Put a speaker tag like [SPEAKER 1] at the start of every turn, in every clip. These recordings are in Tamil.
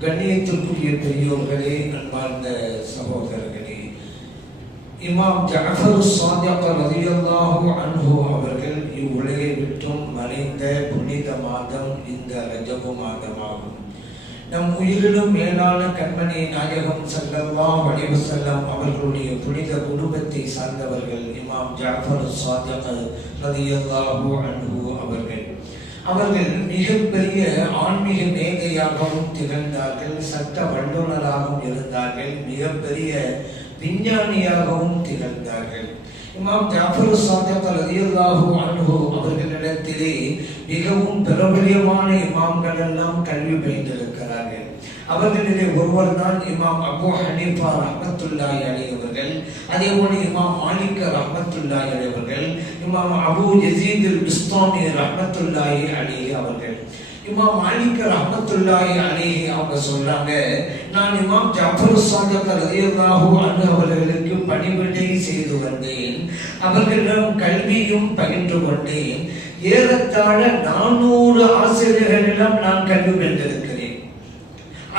[SPEAKER 1] கண்ணியத்திற்குரிய பெரியோர்களே அன்பார்ந்த சகோதரர்களே இமாம் ஜஅஃபர் சாதிக் ரலியல்லாஹு அன்ஹு அவர்கள் இவ்வுலகை விட்டும் மறைந்த புனித மாதம் இந்த ரஜபு மாதமாகும். நம் உயிரிலும் மேலான கண்மணி நாயகம் ஸல்லல்லாஹு அலைஹி அவர்களுடைய புனித குடும்பத்தை சார்ந்தவர்கள் இமாம் ஜாஃபர் சாதிக் ரதியல்லாஹு அன்பு அவர்கள். அவர்கள் மிகப்பெரிய ஆன்மீக மேதையாகவும் திகழ்ந்தார்கள் சட்ட வல்லுநராகவும் இருந்தார்கள் மிகப்பெரிய விஞ்ஞானியாகவும் திகழ்ந்தார்கள். இமாம் ஜாஃபர் சாதிக் ரலியல்லாஹு அன்ஹு அவர்களிடத்திலே மிகவும் பிரபலியமான இமாம்கள் எல்லாம் கல்வி பயின்றிருக்கிறார் அவர்களிலே ஒருவர் தான் இமாம் அபு ஹனீஃபா ரஹமத்துல்லாய் அலைஹி அவர்கள். அதே போல இமாம் மாலிக் ரஹமத்துல்லாய் அலைஹி அவர்கள் இமாம் அபு யசீத் அல் ரஹமத்துல்லாய் ரஹ்மத்துல்லாஹி அவர்கள். இமாம் மாலிக் ரஹமத்துல்லாய் அலைஹி அவங்க சொல்றாங்க நான் இமாம் ஜஃபர் சாதக் ரதியல்லாஹு அன்ஹு அவர்களுக்கு பணிவிடை செய்து வந்தேன். அவர்களிடம் கல்வியும் பகிர்ந்து கொண்டேன். ஏறத்தாழ நானூறு ஆசிரியர்களிடம் நான் கல்வி பெற்றிருக்கிறேன்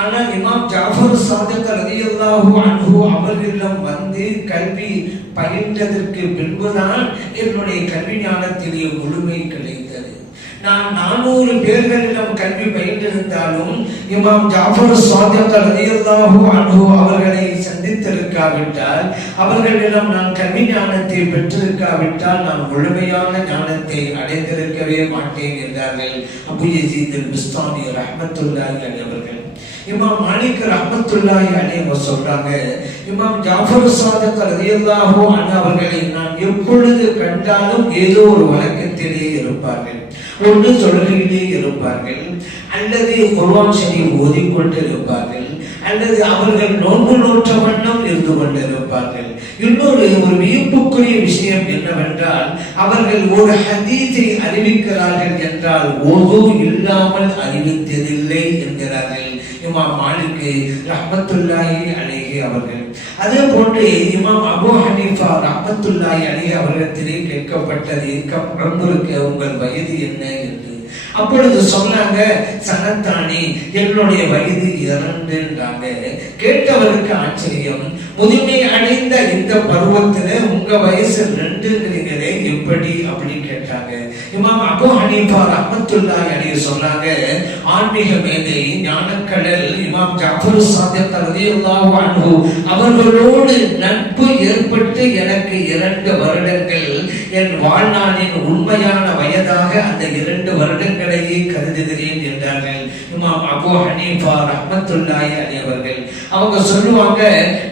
[SPEAKER 1] ஆனால் இமாம் ஜாஃபர் சாதிக் ரதியல்லாஹு அன்ஹு அவர்களிடம் வந்து கல்வி பயின்றதற்கு பின்புதான் என்னுடைய கல்வி ஞானத்திலே முழுமை கிடைத்தது. நான் நானூறு பேர்களிடம் கல்வி பயின்றிருந்தாலும் இமாம் ஜாஃபர் சாதிக் ரதியல்லாஹு அன்ஹு அவர்களை சந்தித்திருக்காவிட்டால் அவர்களிடம் நான் கல்வி ஞானத்தை பெற்றிருக்காவிட்டால் நான் முழுமையான ஞானத்தை அடைந்திருக்கவே மாட்டேன் என்றார்கள். அபு பிஸ்தானி ரஹமத்துல்லாஹி அவர்கள். இமாம் மாலிக் ரஹமத்துல்லாஹி அலைஹி சொல்றாங்க. இமாம் ஜாஃபர் சாதிக் ரலியல்லாஹு அன்ஹு அவர்களை நான் எப்பொழுது கண்டாலும் ஏதோ ஒரு வழக்கத்திலே இருப்பார்கள். ஒன்று தொழுகையிலே இருப்பார்கள். அல்லது குர்வான் ஷரீப் ஓதிக்கொண்டு இருப்பார்கள் அல்லது அவர்கள் நோன்பு நோற்ற வண்ணம் இருந்து கொண்டிருப்பார்கள். இன்னொரு ஒரு வியப்புக்குரிய விஷயம் என்னவென்றால் அவர்கள் ஒரு ஹதீஸை அறிவிக்கிறார்கள் என்றால் ஓது இல்லாமல் அறிவித்ததில்லை என்கிறார்கள். இமாம் மாலிக்கு ரஹ்மத்துல்லாஹி அலைஹி அவர்கள். அதே போன்று இமாம் அபு ஹனீஃபா ரஹ்மத்துல்லாஹி அலைஹி அவர்களிடத்திலே கேட்கப்பட்டது உங்களுக்கு உங்கள் வயது என்ன? என்று. அப்பொழுது சொன்னாங்க சனத்தானி என்னுடைய வயது இரண்டு என்றாங்க கேட்டவருக்கு ஆச்சரியம் முதுமை அடைந்த இந்த பருவத்துல உங்க வயசு ரெண்டுங்கிறீங்க எப்படி அப்படி கேட்டாங்க இமாம் அபு ஹனீஃபா ரஹ்மத்துல்லாஹி அலைஹி சொன்னாங்க. ஆன்மீக மேதை ஞானக்கடல் இமாம் ஜாஃபர் சாதிக் ரலியல்லாஹு அன்ஹு அவர்களோடு நட்பு ஏற்பட்டு எனக்கு இரண்டு வருடங்கள். என் வாழ்நாளின் உண்மையான வயதாக அந்த இரண்டு வருடங்களையே கருதுகிறேன் என்றார்கள். இமாம் அபு ஹனீஃபா ரஹமத்துல்லாய் அலைஹி அவங்க சொல்லுவாங்க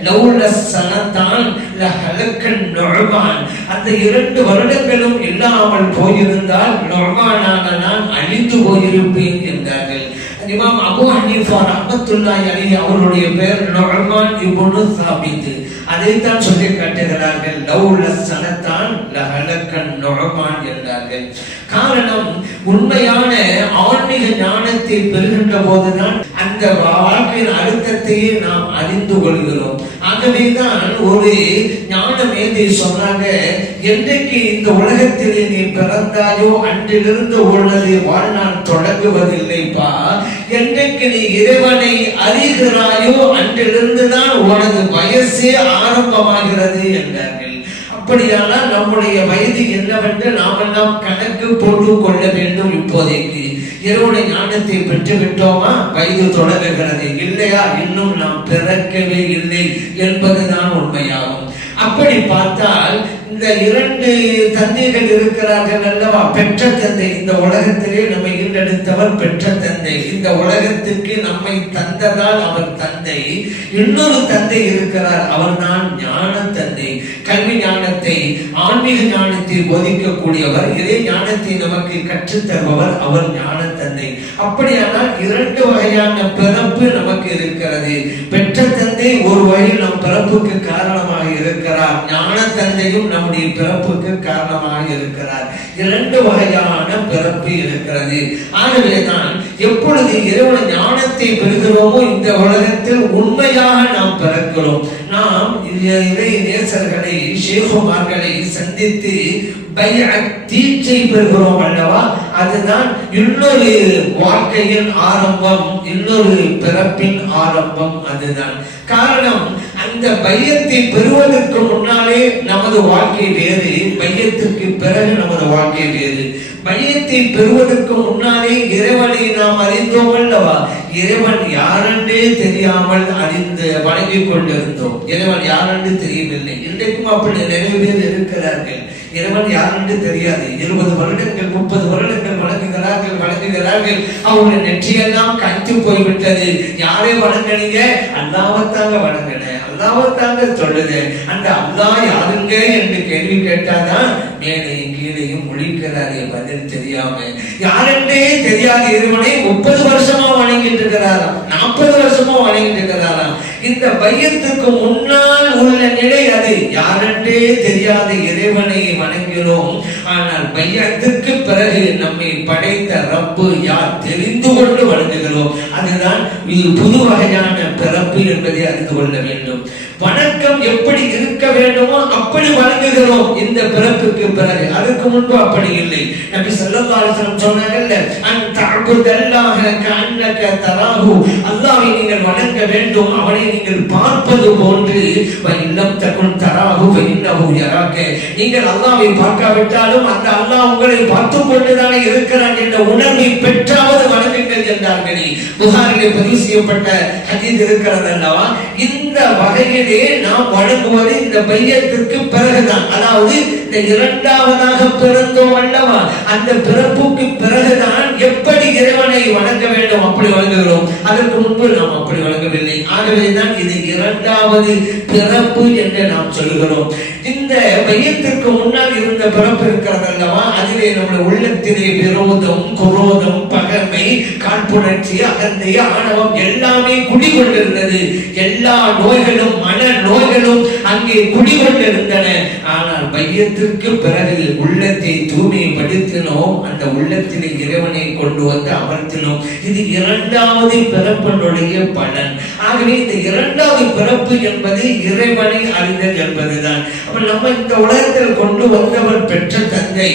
[SPEAKER 1] லவுல சனத்தான் லஹலக்கன் நொழமான் அந்த இரண்டு வருடங்களும் இல்லாமல் போயிருந்தால் நொழமானாக நான் அழிந்து போயிருப்பேன் என்றார்கள். இமாம் அபு ஹனீஃபா ரஹமத்துல்லாய் அலி அவருடைய பெயர் நுஅமான் இப்னு சாபித்து அதைத்தான் சொல்லி காட்டுகிறார்கள் லவுல சனத்தான் லஹ நுஅமான் காரணம் உண்மையான ஆன்மீக ஞானத்தை பெறுகின்ற போதுதான் அந்த வாழ்க்கையின் அழுத்தத்தையே நாம் அறிந்து கொள்கிறோம். ஆகவேதான் ஒரு ஞான மேதை சொன்னாங்க என்றைக்கு இந்த உலகத்திலே நீ பிறந்தாயோ அன்றிலிருந்து உள்ளது வாழ்நாள் தொடங்குவதில்லைப்பா. என்றைக்கு நீ இறைவனை அறிகிறாயோ அன்றிலிருந்து தான் உனது வயசே ஆரம்பமாகிறது என்றார்கள். அப்படியானால் நம்முடைய வயது என்னவென்று நாமெல்லாம் கணக்கு போட்டு கொள்ள வேண்டும் இப்போதைக்கு. இறைவனை ஞானத்தை பெற்று விட்டோமா வயது தொடங்குகிறது. இல்லையா? இன்னும் நாம் பிறக்கவே இல்லை என்பதுதான் உண்மையாகும். அப்படி பார்த்தால் இந்த இரண்டு தந்தைகள் இருக்கிறார்கள் அல்லவா? பெற்ற தந்தை. இந்த உலகத்திலே நம்மை ஈண்டெடுத்தவர் பெற்ற தந்தை. இந்த உலகத்துக்கு நம்மை தந்ததால் அவர் தந்தை. இன்னொரு தந்தை இருக்கிறார். அவர் தான் ஞான தந்தை. கல்வி ஞானத்தை ஆன்மீக ஞானத்தை போதிக்கக்கூடியவர். இதே ஞானத்தை நமக்கு கற்றுத் தருபவர் அவர் ஞான தந்தை தந்தை. அப்படியானால் இரண்டு வகையான பிறப்பு நமக்கு இருக்கிறது. பெற்ற தந்தை ஒரு வகையில் நம் பிறப்புக்கு காரணமாக இருக்கிறார். ஞான தந்தையும் நம்முடைய பிறப்புக்கு காரணமாக இருக்கிறார். இரண்டு வகையான பிறப்பு இருக்கிறது. ஆகவே தான் எப்பொழுது இறைவன் ஞானத்தை பெறுகிறோமோ இந்த உலகத்தில் உண்மையாக நாம் பிறக்கிறோம். நாம் இறை நேசர்களை ஷேகுமார்களை சந்தித்து தீட்சை பெறுகிறோம் அல்லவா? அதுதான் இன்னொரு வாழ்க்கையின் ஆரம்பம் இன்னொரு பிறப்பின் ஆரம்பம் அதுதான். காரணம் அந்த பையத்தை பெறுவதற்கு முன்னாலே நமது வாழ்க்கை வேறு பையத்திற்கு பிறகு நமது வாழ்க்கை வேறு. பையத்தை பெறுவதற்கு முன்னாலே இறைவனை நாம் அறிந்தோம் அல்லவா? இறைவன் யாரென்றே தெரியாமல் அறிந்து வணங்கிக் கொண்டிருந்தோம். இறைவன் யாரென்று தெரியவில்லை. இன்றைக்கும் அப்படி நிறைய பேர் இருக்கிறார்கள். இறைவன் யார் தெரியாது. இருபது வருடங்கள் முப்பது வருடங்கள் வணங்குகிறார்கள் வழங்குகிறார்கள் அவருடைய நெற்றியெல்லாம் கழித்து போய்விட்டது. யாரை வழங்கினீங்க அல்லாவத்தாங்க வழங்கின அல்லாவத்தாங்க சொல்லுது அந்த அல்லா யாருங்க என்று கேள்வி கேட்டாதான் மேலையும் கீழையும் முழிக்கிறாரே பதில் தெரியாம. யாருன்றே தெரியாத இறைவனை முப்பது வருஷமா வணங்கிட்டு இருக்கிறாராம் நாற்பது வருஷமா வணங்கிட்டு இருக்கிறாராம். இந்த பையத்துக்கு முன்னால் உள்ள நிலை அது. யாரென்றே தெரியாத இறைவனை வணங்கிறோம் ஆனால் பையத்துக்கு பிறகு நம்மை படைத்த ரப்பு யார் தெரிந்து கொண்டு அதுதான் இது புது வகையான பிறப்பு என்பதை அறிந்து கொள்ள வேண்டும். வணக்கம் எப்படி இருக்க வேண்டுமோ அப்படி வணங்குகிறோம். இந்த பிறப்புக்கு பிறகு. அதுக்கு முன்பு அப்படி இல்லை. நபி ஸல்லல்லாஹு அலைஹி வஸல்லம் சொன்னாங்கல்ல அன் தஅபுதல்லாஹ கஅன்னக தராஹு. அல்லாஹ்வை நீங்கள் வணங்க வேண்டும். அவனை நீங்கள் பார்ப்பது போன்று வ தகுன் தராஹு வ இன்னஹு யராக. நீங்கள் அல்லாஹ்வை பார்க்காவிட்டாலும் அந்த அல்லாஹ் உங்களை பார்த்து கொண்டுதானே இருக்கிறான் என்ற உணர்வை பெற்றாவது வணங்குங்கள் என்றார்களே. புகாரிலே பதிவு செய்யப்பட்ட ஹதீஸ் இருக்கிறது அல்லவா? இந்த வகையில் நாம் வணங்குவது இந்த பையத்திற்கு பிறகுதான். அதாவது இந்த இரண்டாவதாக பிறந்தோம் அல்லவா? அந்த பிறப்புக்கு பிறகுதான் எப்படி இறைவனை வணங்க வேண்டும் அப்படி வணங்குகிறோம். அதற்கு முன்பு நாம் அப்படி வணங்கவில்லை. ஆகவேதான் இது இரண்டாவது பிறப்பு என்று நாம் சொல்கிறோம். இந்த மையத்திற்கு முன்னால் இருந்த பிறப்பு இருக்கிறது அல்லவா? அதிலே நம்முடைய உள்ளத்திலே விரோதம் குரோதம் பகமை காழ்ப்புணர்ச்சி அகந்தை ஆணவம் எல்லாமே குடிகொண்டிருந்தது. எல்லா நோய்களும் மன நோய்களும் அங்கே குடிகொண்டிருந்தன. ஆனால் மையத்திற்கு பிறகு உள்ளத்தை தூய்மைப்படுத்தினோம். அந்த உள்ளத்திலே இறைவனை கொண்டு வந்து அமர்த்தினோம். இது இரண்டாவது பிறப்பினுடைய பலன். ஆகவே இந்த இரண்டாவது பிறப்பு என்பது இறைவனை அறிதல் என்பதுதான். அப்ப நம்ம இந்த உலகத்தில் கொண்டு வந்தவர் பெற்ற தந்தை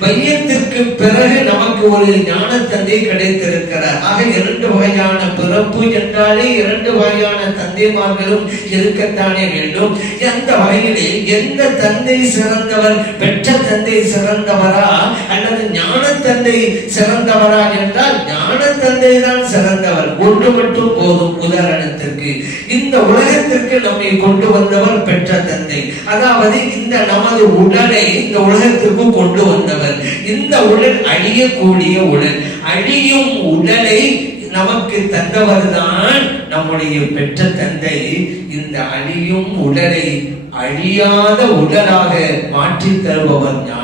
[SPEAKER 1] மையத்திற்கு பிறகு நமக்கு ஒரு ஞான தந்தை கிடைத்திருக்கிறார். ஆக இரண்டு வகையான பிறப்பு என்றாலே இரண்டு வகையான தந்தைமார்களும் இருக்கத்தானே வேண்டும். எந்த வகையிலே? எந்த தந்தை சிறந்தவர்? பெற்ற தந்தை சிறந்தவரா? அல்லது ஞான தந்தை சிறந்தவரா என்றால் ஞான தந்தை தான் சிறந்தவர். ஒன்று மட்டும் போதும் உதாரணத்திற்கு. இந்த உலகத்திற்கு நம்மை கொண்டு வந்தவர் பெற்ற தந்தை. அதாவது இந்த நமது உடலை இந்த உலகத்திற்கு கொண்டு வந்தவர். இந்த உடல் அழியக்கூடிய உடல். அழியும் உடலை நமக்கு தந்தவர்தான் நம்முடைய பெற்ற தந்தை. இந்த அழியும் உடலை அழியாத உடலாக மாற்றி தருபவர் ஞான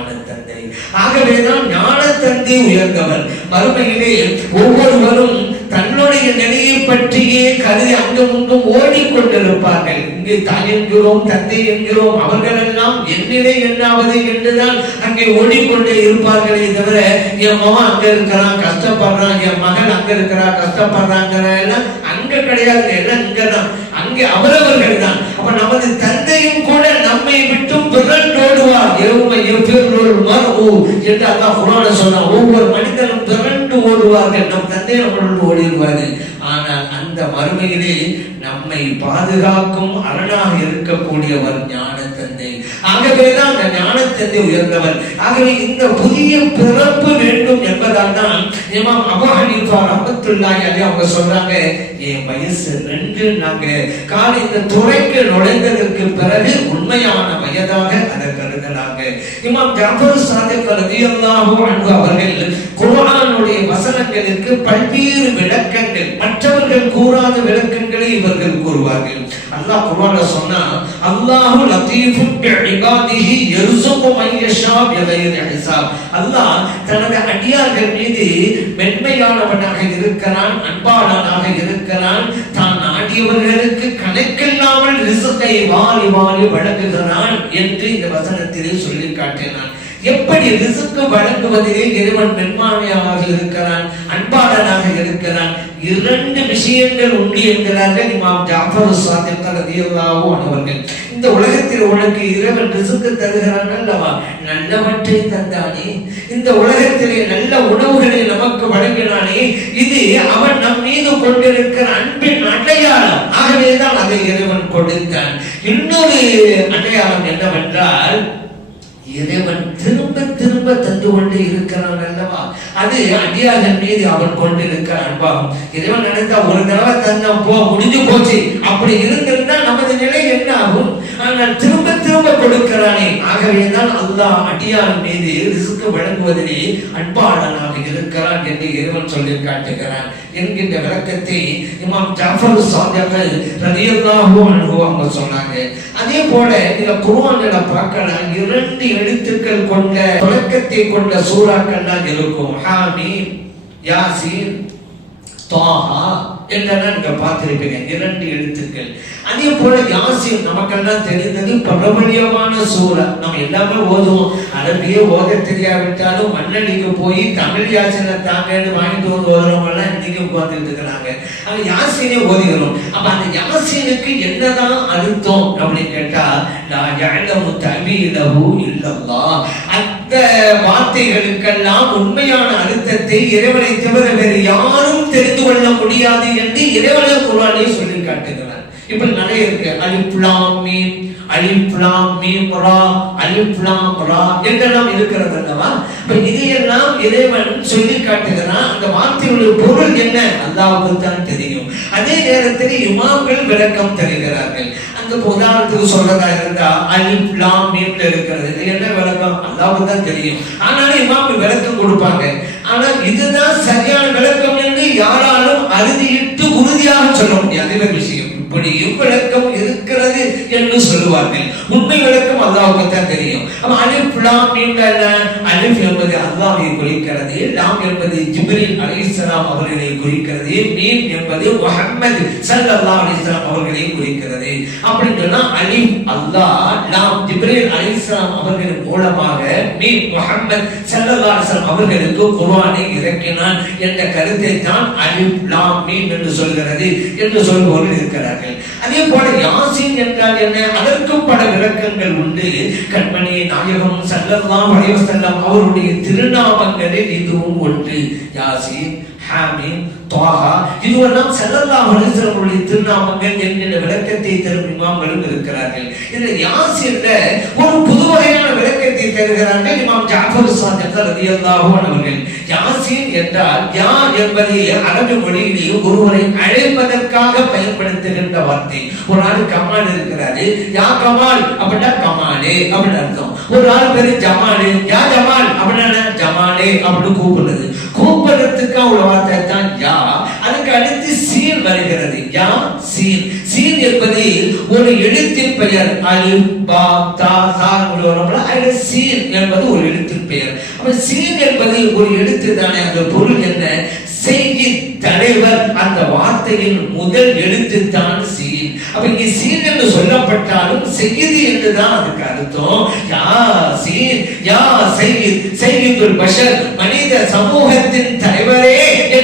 [SPEAKER 1] ஆகவேதான் ஞான தந்தி உயர்ந்தவர் மறுமையிலே ஒவ்வொருவரும் தன்னுடைய நிலையை பற்றியே கருதி அங்கும் இங்கும் ஓடிக்கொண்டிருப்பார்கள் இங்கு தாய் என்கிறோம் தந்தை என்கிறோம் அவர்களெல்லாம் என் நிலை என்னாவது என்றுதான் அங்கே ஓடிக்கொண்டே இருப்பார்களே தவிர என் மகன் அங்க இருக்கிறான் கஷ்டப்படுறான் என் மகன் அங்க இருக்கிறா கஷ்டப்படுறாங்கிற எல்லாம் அங்க கிடையாது. எல்லாம் இங்கதான்? அங்கே அவரவர்கள் தான் அப்ப நமது தந்தையும் கூட நம்மை விட்டும் பிறன் ஓடுவார் எவ்வளவு மரபு என்று அல்லாஹ் குரான சொன்னான் ஒவ்வொரு மனிதனும் திரண்டு ஓடுவார்கள். நம் தந்தை நம்மளோடு ஓடிடுவாரு ஆனால் அந்த மறுமையிலே நம்மை பாதுகாக்கும் அரணாக இருக்கக்கூடியவர் ஞான தந்தை. ஆகவேதான் அந்த ஞான தந்தை உயர்ந்தவர். ஆகவே இந்த புதிய பிறப்பு வேண்டும் என்பதால் தான் இமாம் அபு ஹனீஃபா ரஹ்மத்துல்லாஹி அவங்க சொல்றாங்க என் வயசு ரெண்டு நாங்க. காலை இந்த துறைக்கு நுழைந்ததற்கு பிறகு உண்மையான வயதாக அதை கருதலாம். இமாம் ஜாஃபர் சாதிக் ரலியல்லாஹு அன்ஹு அவர்கள் குர்ஆனுடைய வசனங்களுக்கு பல்வேறு விளக்கங்கள் மற்றவர்கள் கூறாத விளக்கங்களை இவர்கள் கூறுவார்கள். அல்லாஹ் குர்ஆன்ல சொன்னா அல்லாஹு லத்தீஃபுன் பிஇபாதிஹி யர்சுகு மன் யஷா பிகைரி ஹிசாப். அல்லாஹ் தனது அடியார்கள் மீது மென்மையானவனாக இருக்கிறான் அன்பாளனாக இருக்கிறான் தான் நாடியவர்களுக்கு கணக்கில்லாமல் ரிசத்தை வாரி வாரி வழங்குகிறான் என்று இந்த வசனத்திலே சொல்லி காட்டினான். எப்படி ரிசுக்கு வழங்குவதிலே இறைவன் பெண்மாமையாக இருக்கிறான் அன்பாளனாக இருக்கிறான்? இரண்டு விஷயங்கள் உண்டு என்கிறார்கள் இமாம் ஜாஃபர் சாத்தியத்தால் ரலியல்லாஹு அணுவர்கள் இந்த உலகத்தில் உனக்கு இறைவன் ரிசுக்கு தருகிறான் அல்லவா? நல்லவற்றை தந்தானே. இந்த உலகத்திலே நல்ல உணவுகளை நமக்கு வழங்கினானே இது அவன் நம் மீது கொண்டிருக்கிற அன்பின் அடையாளம். ஆகவேதான் அதை இறைவன் கொடுத்தான். இன்னொரு அடையாளம் என்னவென்றால் இறைவன் திரும்ப திரும்ப தந்து கொண்டு இருக்கிறான் அல்லவா? அது அடியார்கள் மீது அவன் கொண்டிருக்கிற அன்பாகும். இறைவன் நினைத்தா ஒரு தடவை தந்தா போ முடிஞ்சு போச்சு. அப்படி இருந்திருந்தா நமது நிலை என்ன ஆகும்? ஆனால் திரும்ப திரும்ப கொடுக்கிறானே. ஆகவே தான் அல்லாஹ் அடியார் மீது ரிசுக்கு வழங்குவதிலே அன்பாளனாக இருக்கிறான் என்று இறைவன் சொல்லி காட்டுகிறான் என்கின்ற விளக்கத்தை இமாம் ஜாஃபர் சாதியர்கள் ரலியல்லாஹு அன்ஹு அவங்க சொன்னாங்க. அதே போல இந்த குர்ஆன்ல பார்க்கலாம் இரண்டு எழுத்துக்கள் கொண்ட தொடக்கத்தை கொண்ட சூறாக்கள் தான் இருக்கும். ஹாமி யாசி தாஹா என்றெல்லாம் நீங்க பார்த்திருப்பீங்க? இரண்டு எழுத்துக்கள். அதே போல யாசின் நமக்கெல்லாம் தெரிந்தது பிரபலியமான சூழல் நம்ம எல்லாமே ஓதுவோம். அரபியே ஓத தெரியாவிட்டாலும் மண்ணடிக்கு போய் தமிழ் யாசினை தாங்கன்னு வாங்கிட்டு வந்து ஓதுறவங்க எல்லாம் இன்னைக்கு உட்கார்ந்துட்டு இருக்கிறாங்க. அவங்க யாசினே ஓதுகிறோம். அப்ப அந்த யாசினுக்கு என்னதான் அழுத்தம் அப்படின்னு கேட்டா நான் யஅலமு தபீலஹு இல்லல்லாஹ். அந்த வார்த்தைகளுக்கெல்லாம் உண்மையான அழுத்தத்தை இறைவனை தவிர வேறு யாரும் தெரிந்து கொள்ள முடியாது என்று இறைவனை குரானே சொல்லி காட்டுகிறார். இப்ப நிறைய இருக்கு. அலிஃப் மீன் மீம் அலிஃப் லாம் மீம் ரா ரா என்றெல்லாம் இருக்கிறது அல்லவா? இப்ப இதையெல்லாம் இறைவன் சொல்லி காட்டுகிறான். அந்த வார்த்தையுடைய பொருள் என்ன? அல்லாவுக்கு தான் தெரியும். அதே நேரத்தில் இமாம்கள் விளக்கம் தருகிறார்கள். அந்த உதாரணத்துக்கு சொல்றதா இருந்தா அலிப் லாம் மீம்ல இருக்கிறது. என்ன விளக்கம்? அல்லாவுக்கு தான் தெரியும். ஆனால இமாம் விளக்கம் கொடுப்பாங்க. ஆனா இதுதான் சரியான விளக்கம் என்று யாராலும் அறுதியிட்டு உறுதியாக சொல்ல முடியாது. இந்த விஷயம். இப்படி விளக்கம் எழுத்துக்கள்னு சொல்லுவார்கள். உண்மை விளக்கம் அல்லாஹ்வுக்கு தான் தெரியும். அப்ப அலிஃப் லாம் மீம்ல என்ன அலிஃப் என்பது அல்லாவை குறிக்கிறது. லாம் என்பது ஜிப்ரீல் அலைஹிஸ்ஸலாம் அவர்களை குறிக்கிறது. மீம் என்பது முஹம்மது ஸல்லல்லாஹு அலைஹி வஸல்லம் அவர்களை குறிக்கிறது. அப்படின்னு சொன்னா அலிஃப் அல்லாஹ் லாம் ஜிப்ரீல் அலைஹிஸ்ஸலாம் அவர்களின் மூலமாக மீம் முகமது ஸல்லல்லாஹு அலைஹி வஸல்லம் அவர்களுக்கு குர்ஆனை இறக்கினான் என்ற கருத்தை தான் அலிஃப் லாம் மீம் என்று சொல்கிறது என்று சொல்பவர்கள் இருக்கிறார்கள். அதே போல யாசின் என்றால் என்ன அதற்கும் பல விளக்கங்கள் உண்டு. கண்மணி நாயகம் சங்கம்லாம் அலைஹி வஸல்லம் அவருடைய திருநாமங்களில் இதுவும் ஒன்று. யாசின் ஹாமீம் துவாகா இதுவெல்லாம் ஸல்லல்லாஹு அலைஹி திருநாமங்கள் என்கின்ற விளக்கத்தை தரும் இமாம்களும் இருக்கிறார்கள். இதில் யாசின்ல ஒரு புது வகையான விளக்கத்தை தருகிறார்கள் இமாம் ஜாஃபர் சாதிக் ரலியல்லாஹு அவர்கள் யாசின் என்றால் யா என்பதை அரபு மொழியிலேயே ஒருவரை அழைப்பதற்காக பயன்படுத்துகின்ற வார்த்தை. ஒரு ஆள் கமால் இருக்கிறாரு. யா கமால்? அப்படின்னா கமாலே அப்படின்னு அர்த்தம். ஒரு ஆள் பேரு ஜமாலு. யா ஜமால்? அப்படின்னா ஜமாலே அப்படின்னு கூப்பிடுறது. கூப்பிடுறதுக்கு அவ்வளவு வார்த்தை தான் யா. அதுக்கு அடுத்து சீன் வருகிறது. யா சீன் சீன் என்பது ஒரு எழுத்தின் பெயர். அலு பா தா சா வரும்ல அதுல சீன் என்பது ஒரு எழுத்தின் பெயர். அப்ப சீன் என்பது ஒரு எழுத்து தானே அந்த பொருள் என்ன? செய்தி தலைவர் அந்த வார்த்தையின் முதல் எழுத்து தான் சீன் அப்ப இங்க சீன் என்று சொல்லப்பட்டாலும் செய்தி என்றுதான் அதுக்கு அர்த்தம். யா சீன் யா செய்தி செய்தி பஷர் மனித சமூகத்தின் தலைவரே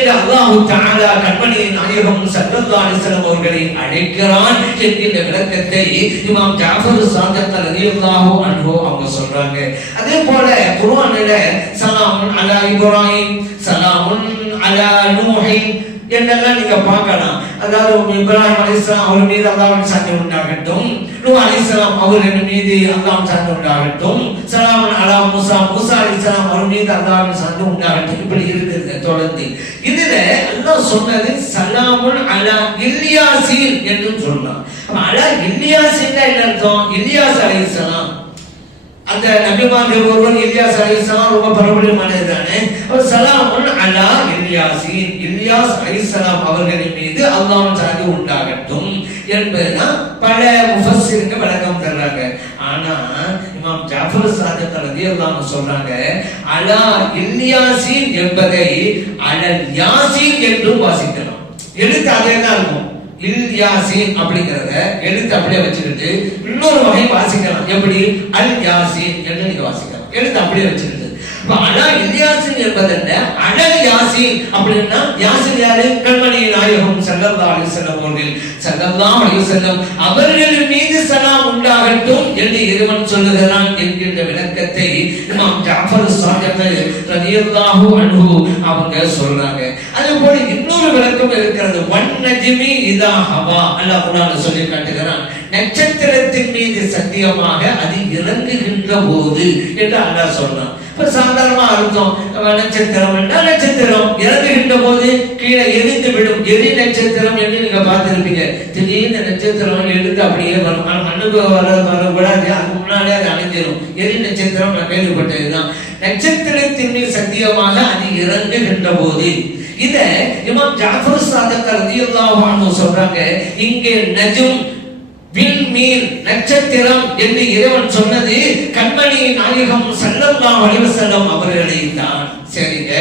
[SPEAKER 1] என்று அல்லாஹு தாலா கண்மணி நாயகம் சல்லல்லா அலைஹி அவர்களை அழைக்கிறான் என்கின்ற விளக்கத்தை இமாம் ஜாஃபர் சாதிக் ரலியல்லாஹு அன்ஹு அவங்க சொல்றாங்க. அதே போல குர்ஆனில சலாமுன் அலா இப்ராஹிம் சலாமுன் அலா நூஹின் என்னெல்லாம் நீங்க பார்க்கலாம்? அதாவது இப்ராஹிம் அலிஸ்லாம் அவர் மீது அல்லாவின் சாந்தி உண்டாகட்டும் நூ அலிஸ்லாம் அவர்கள் மீது அல்லாவின் சாந்தி உண்டாகட்டும் சலாமன் அலா மூசா மூசா அலிஸ்லாம் அவர் மீது அல்லாவின் சாந்தி உண்டாகட்டும். இப்படி இருக்குது தொடர்ந்து. இதுல அல்லாஹ் சொன்னது சலாமுன் அலா இல்யாசீன் என்று சொன்னான் அலா இல்லியாசின்னா என்ன அர்த்தம்? இல்லியாஸ் அலிஸ்லாம் அந்த நபிமார்கள் ஒருவன் இலியாஸ் அலைஹிஸ்ஸலாம் ரொம்ப பிரபலமானது தானே அவர் சலாமுன் அலா இலியாசின் இலியாஸ் அலைஹிஸ்ஸலாம் அவர்களின் மீது அல்லாஹ்வின் சாதி உண்டாகட்டும் என்பதுதான் பல முஃபஸ்ஸிருக்கு விளக்கம் தர்றாங்க. ஆனா இமாம் ஜாஃபர் சாதிக் ரலியல்லாஹு அன்ஹு சொல்றாங்க அலா இலியாசின் என்பதை அலல் யாசின் என்றும் வாசிக்கலாம். எழுத்து அதே தான் இருக்கும். இல் யாசின் அப்படிங்கிறத எழுத்து அப்படியே வச்சுக்கிட்டு இன்னொரு வகை வாசிக்கலாம். எப்படி? அல் யாசின். என்று நீங்க வாசிக்கலாம்? எழுத்து அப்படியே வச்சுக்கிட்டு இப்ப இல்யாசின் என்பதல்ல அடல் யாசின் அப்படின்னா யாசின் யாரு? கண்மணி நாயகம் சல்லல்லா அலி செல்லம் அவர்கள். சல்லல்லா அலி செல்லம் அவர்கள் மீது சலாம் உண்டாகட்டும் என்று இறைவன் சொல்லுகிறான் என்கின்ற விளக்கத்தை இமாம் ஜாஃபர் சாதிக் ரலியல்லாஹு அன்ஹு அவங்க சொல்றாங்க. அதே போல இன்னொரு விளக்கம் இருக்கிறது. வன் இதா ஹவா. அல்லாஹ் குர்ஆன்ல சொல்லி காட்டுகிறான். நட்சத்திரத்தின் மீது சத்தியமாக அது இறங்குகின்ற போது என்று அல்லாஹ் சொன்னான் இப்ப சாதாரணமா அர்த்தம். நட்சத்திரம் என்றால் நட்சத்திரம்? இறங்குகின்ற போது கீழே எரிந்து விடும் எரி நட்சத்திரம் என்று நீங்க பார்த்திருப்பீங்க. திடீர்னு நட்சத்திரம் எடுத்து அப்படியே வரும். ஆனா மண்ணுக்கு வர வரக்கூடாது. அதுக்கு முன்னாலே அது அணிஞ்சிடும் எரி நட்சத்திரம் நான் கேள்விப்பட்டதுதான். நட்சத்திரத்தின் மீது சத்தியமாக அது இறங்குகின்ற போது இத இமாம் ஜாஃபர் சாதக் ரதியல்லாஹு அன்ஹு சொல்றாங்க. இங்கே நஜும் விண்மீன் நட்சத்திரம் என்று இறைவன் சொன்னது கண்மணி நாயகம் ஸல்லல்லாஹு வலிவசல்லம் அவர்களை தான் சரிங்க?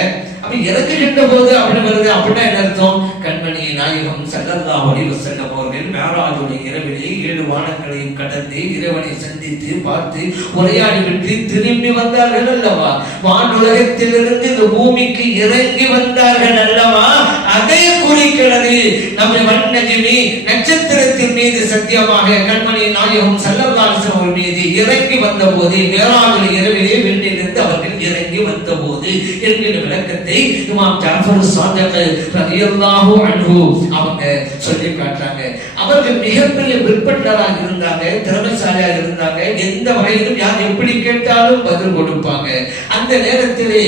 [SPEAKER 1] அப்ப இறங்குகின்ற போது அப்படி வருது அப்படின்னா என்ன அர்த்தம்? கண்மணி நாயகம் ஸல்லல்லாஹு வடிவ வஸல்லம் அவர்கள் மேராஜுடைய இரவிலே ஏழு வானங்களையும் கடந்து இறைவனை சந்தித்து பார்த்து உரையாடி விட்டு திரும்பி வந்தார்கள் அல்லவா? வானுலகத்திலிருந்து இந்த பூமிக்கு இறங்கி வந்தார்கள் அல்லவா? அதை குறிக்கிறது நம்மை வண்ணஜிமி நட்சத்திரத்தின் மீது சத்தியமாக கண்மணி நாயகம் சல்லல்லாசம் அவர் மீது இறங்கி வந்த போது மேராஜுடைய இரவிலே விண்ணிலிருந்து அவர்கள் இறங்கி வந்த போது என்கிற விளக்கத்தை இமாம் ஜாஃபர் சாதக் ரலியல்லாஹு அன்ஹு அவங்க சொல்லி காட்டுறாங்க அவர்கள் மிகப்பெரிய விற்பனராக இருந்தாங்க திறமைசாலியாக இருந்தாங்க. எந்த வகையிலும் யார் எப்படி கேட்டாலும் பதில் கொடுப்பாங்க. அந்த நேரத்திலே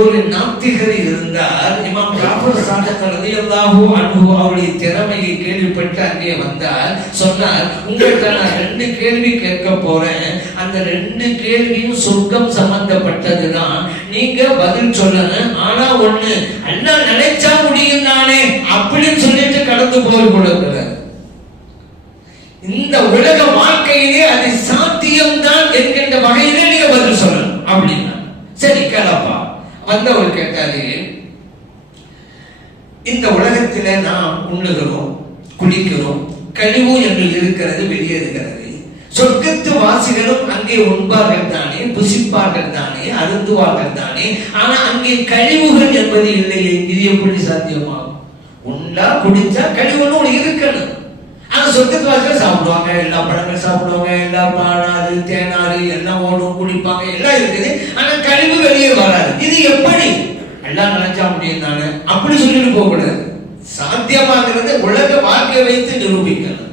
[SPEAKER 1] ஒரு நாத்திகர் இருந்தார் இமாம் ராபர் சாதக் ரலியல்லாஹு அன்பு அவருடைய திறமையை கேள்விப்பட்டு அங்கே வந்தார். சொன்னார் உங்கள்கிட்ட நான் ரெண்டு கேள்வி கேட்க போறேன். அந்த ரெண்டு கேள்வியும் சொர்க்கம் சம்பந்தப்பட்டதுதான். நீங்க பதில் சொல்லணும். ஆனா ஒண்ணு அண்ணா நினைச்சா முடியும் தானே. அப்படின்னு சொல்லிட்டு கடந்து போய் கொடுக்கிறார் இந்த உலக வாழ்க்கையிலே அது சாத்தியம்தான் என்கின்ற வகையிலே நீங்க பதில் சொல்லணும். அப்படின்னா. சரி கேளப்பா. வந்தவர் கேட்டாரு இந்த உலகத்தில நாம் உண்ணுகிறோம் குடிக்கிறோம் கழிவு என்று இருக்கிறது வெளியேறுகிறது சொர்க்கத்து வாசிகளும் அங்கே உண்பார்கள் தானே புசிப்பார்கள் தானே அருந்துவார்கள் தானே ஆனா அங்கே கழிவுகள் என்பது இல்லையே இது எப்படி சாத்தியமாகும்? உண்டா குடிச்சா கழிவுன்னு ஒண்ணு இருக்கணும். ஆனா சொர்க்கத்து வாசிகள் சாப்பிடுவாங்க. எல்லா பழங்களும் சாப்பிடுவாங்க. எல்லா பானாறு தேனாறு எல்லாம் ஓடும் குடிப்பாங்க. எல்லாம் இருக்குது. ஆனா கழிவு வெளியே வராது. இது எப்படி? எல்லாம் நினைச்சா முடியும் தானே அப்படி சொல்லிட்டு போக கூடாது சாத்தியமாகிறது உலக வாழ்க்கையை வைத்து நிரூபிக்கணும்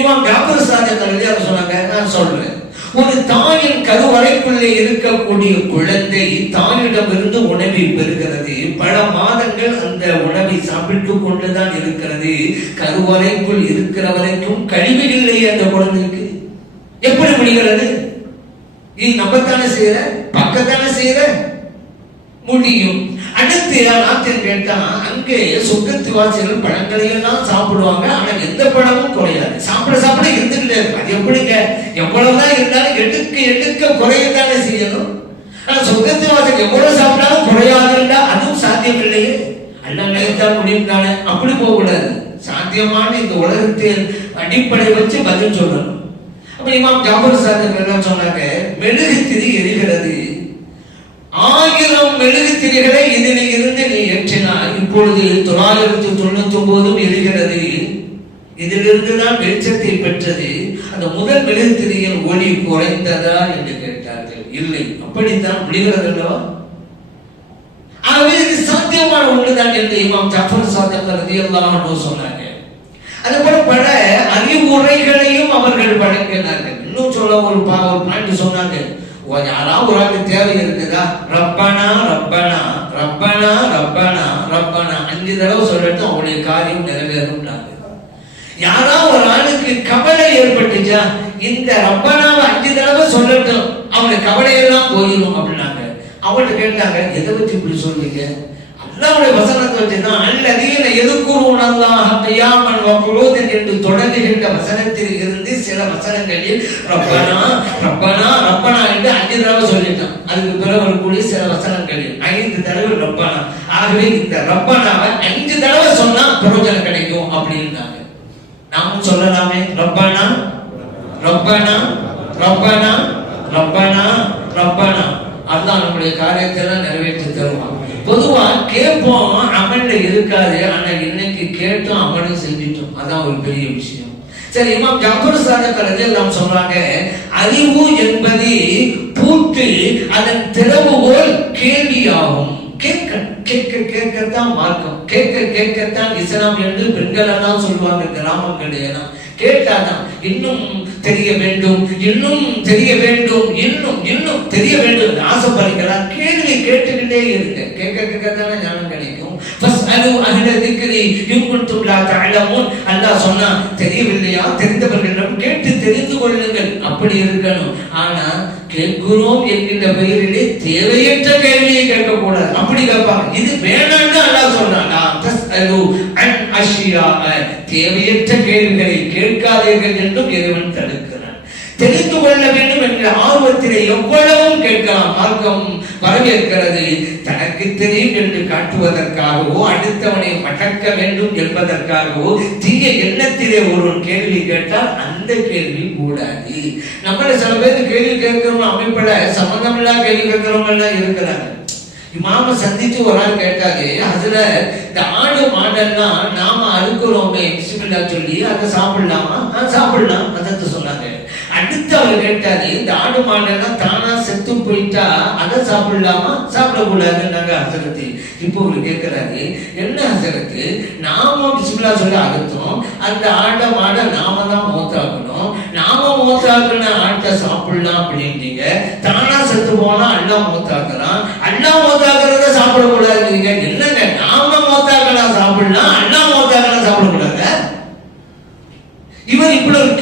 [SPEAKER 1] இவன் ஜாபர் சாத்தியத்தை அவர் சொன்னாங்க நான் சொல்றேன். ஒரு தாயின் கருவறைக்குள்ளே இருக்கக்கூடிய குழந்தை தாயிடமிருந்து உணவை பெறுகிறது. பல மாதங்கள் அந்த உணவை சாப்பிட்டு கொண்டுதான் இருக்கிறது. கருவறைக்குள் இருக்கிற வரைக்கும் கழிவு இல்லையே அந்த குழந்தைக்கு. எப்படி முடிகிறது? இது நம்பத்தானே செய்யற? பக்கத்தானே செய்யற? முடியும். அடுத்து நாத்தின் கேட்டா அங்கே சொர்க்கத்து வாசிகள் பழங்களையெல்லாம் சாப்பிடுவாங்க. ஆனா எந்த பழமும் குறையாது. சாப்பிட சாப்பிட இருந்துகிட்டே இருக்கும். அது எப்படிங்க? எவ்வளவுதான் இருந்தாலும் எடுக்க எடுக்க குறையத்தானே செய்யணும். ஆனா சொர்க்கத்து வாசல் எவ்வளவு சாப்பிட்டாலும் குறையாதுல்ல. அதுவும் சாத்தியம் இல்லையே அல்ல நினைத்தா முடியும் தானே. அப்படி போக கூடாது சாத்தியமான இந்த உலகத்தில் அடிப்படை வச்சு பதில் சொல்லணும். அப்ப இமாம் ஜாபர் சாதக் என்ன சொன்னாங்க? மெழுகு திரி எரிகிறது. ஆயிரம் பெழுகுதிரிகளை இதில் இருந்து நீ ஏற்றினாய். இப்பொழுது தொள்ளாயிரத்தி தொண்ணூத்தி ஒன்பதும் எழுகிறது. இதிலிருந்து தான் வெளிச்சத்தை பெற்றது. அந்த முதல் மெழுகுத்திரியின் ஒளி குறைந்ததா என்று கேட்டார்கள். இல்லை அப்படித்தான் விடுகிறது அல்லவா? ஆகவே இது சாத்தியமான ஒன்றுதான் என்று இமாம் ஜஃபர் சாதக் ரலியல்லாஹு சொன்னாங்க. அது போல பல அறிவுரைகளையும் அவர்கள் வழங்கினார்கள். இன்னும் சொல்ல ஒரு பா- ஒரு பாயிண்ட் சொன்னாங்க. யாராவது ஒரு ஆளுக்கு தேவை இருக்குதா? ரப்பனா ரப்பனா ரப்பனா ரப்பனா ரப்பனா. அஞ்சு தடவை சொல்லிட்டு அவங்களுடைய காரியம் நிறைவேறும்னாங்க யாராவது ஒரு ஆளுக்கு கவலை ஏற்பட்டுச்சா இந்த ரப்பனாவை அஞ்சு தடவை சொல்லட்டும் அவங்க கவலையெல்லாம் போயிடும் அப்படின்னாங்க. அவங்கள்ட்ட கேட்டாங்க எதை பற்றி இப்படி சொல்றீங்க? அல்லாவுடைய வசனத்தை வச்சுதான் அல்லதீன எதுக்குருவன் அல்லாஹ் கையாமன் வகுலோதன் என்று தொடங்குகின்ற வசனத்தில் இருந்து சில வசனங்களில் ரப்பனா ரப்பனா ரப்பனா என்று அஞ்சு தடவை சொல்லிட்டான். அதுக்கு பிறகு வரக்கூடிய சில வசனங்களில் ஐந்து தடவை ரப்பனா. ஆகவே இந்த ரப்பனாவை அஞ்சு தடவை சொன்னா பிரயோஜனம் கிடைக்கும் அப்படின்னாங்க நாமும் சொல்லலாமே. ரப்பனா ரப்பனா ரப்பனா ரப்பனா ரப்பனா. அதுதான் நம்முடைய காரியத்தை எல்லாம் நிறைவேற்றி தருவான். பொதுவா கேட்போம் அமல்ல இருக்காது ஆனா இன்னைக்கு கேட்டோம் அமலும் செஞ்சிட்டோம். அதான் ஒரு பெரிய விஷயம். சரி இமாம் ஜாஃபர் சாதக் நாம் சொல்றாங்க அறிவு என்பது பூட்டு அதன் திறவுகோல் கேள்வியாகும். கேட்க கேட்க கேட்கத்தான் மார்க்கம். கேட்க கேட்கத்தான் இஸ்லாம் என்று பெண்கள் எல்லாம் சொல்லுவாங்க கிராமங்கள் எல்லாம். கேட்டாதான் இன்னும் தெரிய வேண்டும் இன்னும் தெரிய வேண்டும் இன்னும் இன்னும் தெரிய வேண்டும் ஆசைப்படுகிறார். கேள்வி கேட்டுக்கிட்டே இருங்க கேட்க கேட்கத்தானே ஞானம் கிடைக்கும். பஸ் அஹ்ல திக்ரி இன் குன்தும் லா தஅலமூன். சொன்னா தெரியவில்லையா? தெரிந்தவர்களிடம் கேட்டு தெரிந்து கொள்ளுங்கள். அப்படி இருக்கணும். ஆனா கேட்கிறோம் என்கின்ற பெயரிலே தேவையற்ற கேள்வியை கேட்கக்கூடாது. அப்படி கேட்பாங்க. இது வேணாம்னு அல்லா சொல்றான் பஸ் தஸ்அலு தேவையற்ற கேள்விகளை கேட்காதீர்கள் என்றும் இறைவன் வேண்டும் என்ற ஆர்வத்திலே எவ்வளவும் கேட்கலாம். மார்க்கம் வரவேற்கிறது. தனக்கு தெரியும் என்று காட்டுவதற்காகவோ அடுத்தவனை மடக்க வேண்டும் என்பதற்காகவோ தீய எண்ணத்திலே ஒரு கேள்வி கேட்டால் அந்த கேள்வி கூடாது. நம்மள சில பேர் கேள்வி கேட்கிறவங்க அமைப்பட சம்பந்தமில்லா கேள்வி கேட்கிறவங்க எல்லாம் இருக்கிறாங்க. இமாம சந்திச்சு ஒரு ஆள் கேட்டாரு அதுல இந்த ஆடு மாடெல்லாம் நாம அறுக்கிறோமே. சொல்லி அதை சாப்பிடலாமா? சாப்பிடலாம் அதை சொன்னாங்க. அடுத்து அவர் கேட்டாரு இந்த ஆடு மாடெல்லாம் தானா செத்து போயிட்டா அதை சாப்பிடலாமா? சாப்பிடக்கூடாதுன்னாங்க ஹசரத்து. இப்போ அவர் கேட்கிறாரு என்ன ஹசரத்து? நாம பிஸ்மில்லா சொல்ல அகத்தோம் அந்த ஆடை மாடை நாம தான் மோத்தாக்கணும். நாம மோத்தாக்குன ஆட்டை சாப்பிடலாம் அப்படின்றீங்க. தானா செத்து போனா அல்லா மோத்தாக்கலாம் அல்லா மோத்தாக்குறத சாப்பிடக்கூடாதுங்க என்னங்க நாம மோத்தாக்கலாம் சாப்பிடலாம் அல்லா மோத்தாக்கலாம் சாப்பிடக்கூடாது? இவர் இப்படி ஒரு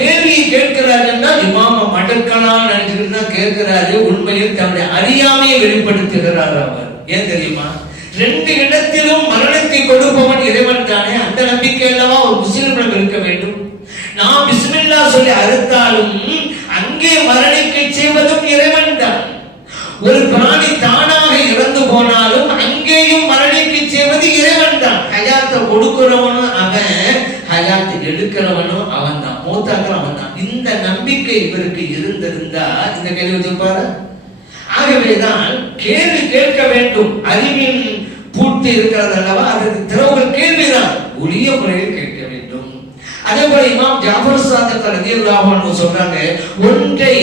[SPEAKER 1] கேள்வியை கேட்கிறாருன்னா இமாம மடக்கலாம் நினைச்சுக்கிட்டு தான் கேட்கிறாரு. உண்மையில் தன்னுடைய அறியாமையை வெளிப்படுத்துகிறார் அவர். ஏன் தெரியுமா? ரெண்டு இடத்திலும் மரணத்தை கொடுப்பவன் இறைவன் தானே. அந்த நம்பிக்கை அல்லவா ஒரு முஸ்லிமிடம் இருக்க வேண்டும். நாம் பிஸ்மில்லா சொல்லி அறுத்தாலும் அங்கே மரணிக்க செய்வதும் இறைவன் தான். ஒரு பிராணி தானாக இறந்து போனாலும் அங்கேயும் மரணிக்க செய்வது இறைவன் தான். ஹயாத்தை கொடுக்கிறவனும் அவன் எடுக்கிறவனும் அவன் தான் மூத்தாக்கள் அவன் தான் இந்த நம்பிக்கை இவருக்கு இருந்திருந்தா இந்த கேள்வி வச்சிருப்பாரு? ஆகவேதான் கேள்வி கேட்க வேண்டும். அறிவின் பூட்டு இருக்கிறது அல்லவா? அதற்கு திறவுகள் கேள்விதான். உரிய முறையில் கேட்க வேண்டும். அதே போல இமாம் ஜாபர் சாதக் ரலியல்லாஹு சொல்றாங்க ஒன்றை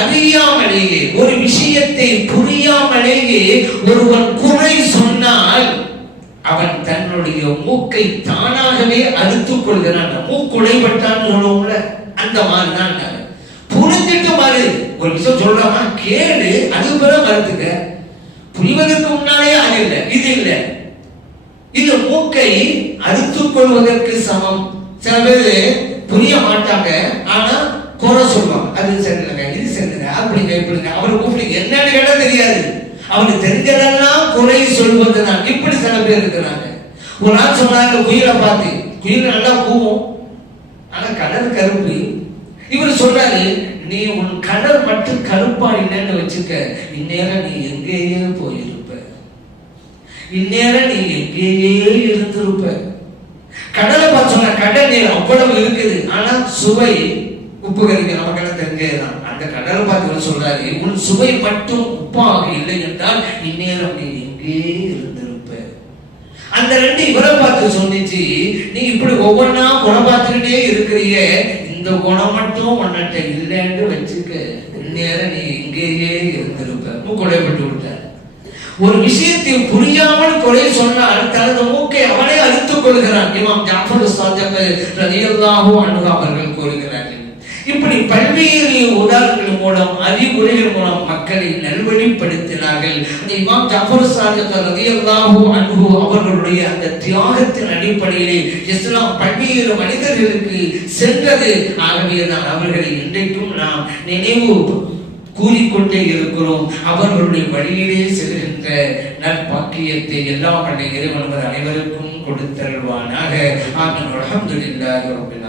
[SPEAKER 1] அறியாமலேயே ஒரு விஷயத்தை புரியாமலேயே ஒருவன் குறை சொன்னால் அவன் தன்னுடைய மூக்கை தானாகவே அறுத்துக் கொள்கிறான். மூக்குடைப்பட்டான்னு சொல்லுவோம்ல அந்த மாதிரி தான் புரிஞ்சிட்டு மாறு ஒரு விஷயம் சொல்றாமா கேளு. அது பிறகு மறுத்துக்க புரிவதற்கு முன்னாலே அது இல்லை. இது இல்லை. இது மூக்கை அறுத்துக் கொள்வதற்கு சமம். சில பேர் புரிய மாட்டாங்க. ஆனா குறை சொல்லுவாங்க. அது சரியில்லைங்க இது சரியில்லைங்க அப்படிங்க இப்படிங்க அவரு கூப்பிடுங்க. என்னன்னு கேட்டா தெரியாது. அவனுக்கு தெரிஞ்சதெல்லாம் குறை சொல்வது நான் இப்படி சில பேர் இருக்கிறாங்க. ஒரு நாள் சொன்னாங்க குயிலை பார்த்து குயில் நல்லா கூவும். ஆனா கடல் கருப்பு இவர் சொல்றாரு நீ உன் கலர் மட்டும் கருப்பா இல்லைன்னு வச்சுக்க. இந்நேரம் நீ எங்கேயே போயிருப்ப. இந்நேரம் நீ எங்கேயே இருந்திருப்ப. கடலை பார்த்தோன்னா கடல் நீர் அவ்வளவு இருக்குது. ஆனா சுவை உப்பு கறிக்கு நமக்கெல்லாம் தெரிஞ்சதுதான். அந்த கடலை பார்த்து சொல்றாரு உன் சுவை மட்டும் உப்பாக இல்லை என்றால் இந்நேரம் நீ எங்கே இருந்திருப்ப? அந்த ரெண்டு இவரை பார்த்து சொன்னிச்சு நீ இப்படி ஒவ்வொன்னா குணம் பார்த்துக்கிட்டே இருக்கிறீங்க. இந்த குணம் மட்டும் உன்னிட்ட இல்லைன்னு வச்சுக்க. இந்நேரம் நீ எங்கேயே இருந்திருப்ப. கொலைப்பட்டு விட்டார். ஒரு விஷயத்தை புரியாமல் குறை சொன்னால் தனது மூக்கை அவனே அறுத்துக் கொள்கிறான். இமாம் ஜாஃபர் சாஜக் ரலியல்லாஹு அன்ஹு அவர்கள் கூறுகிறார் இப்படி பல்வேறு உதாரணங்கள் மூலம் அறிவுரைகள் மூலம் மக்களை நல்வழிப்படுத்தினார்கள். இமாம் அவர்களுடைய அந்த தியாகத்தின் அடிப்படையிலே இஸ்லாம் பல்வேறு மனிதர்களுக்கு சென்றது. ஆகவே தான் அவர்களை இன்றைக்கும் நாம் நினைவு கூறிக்கொண்டே இருக்கிறோம். அவர்களுடைய வழியிலே செல்கின்ற நற்பாக்கியத்தை எல்லாம் பண்டிகை இறைவன் அனைவருக்கும் கொடுத்தருள்வானாக. ஆமீன். அல்ஹம்துலில்லாஹி ரப்பில்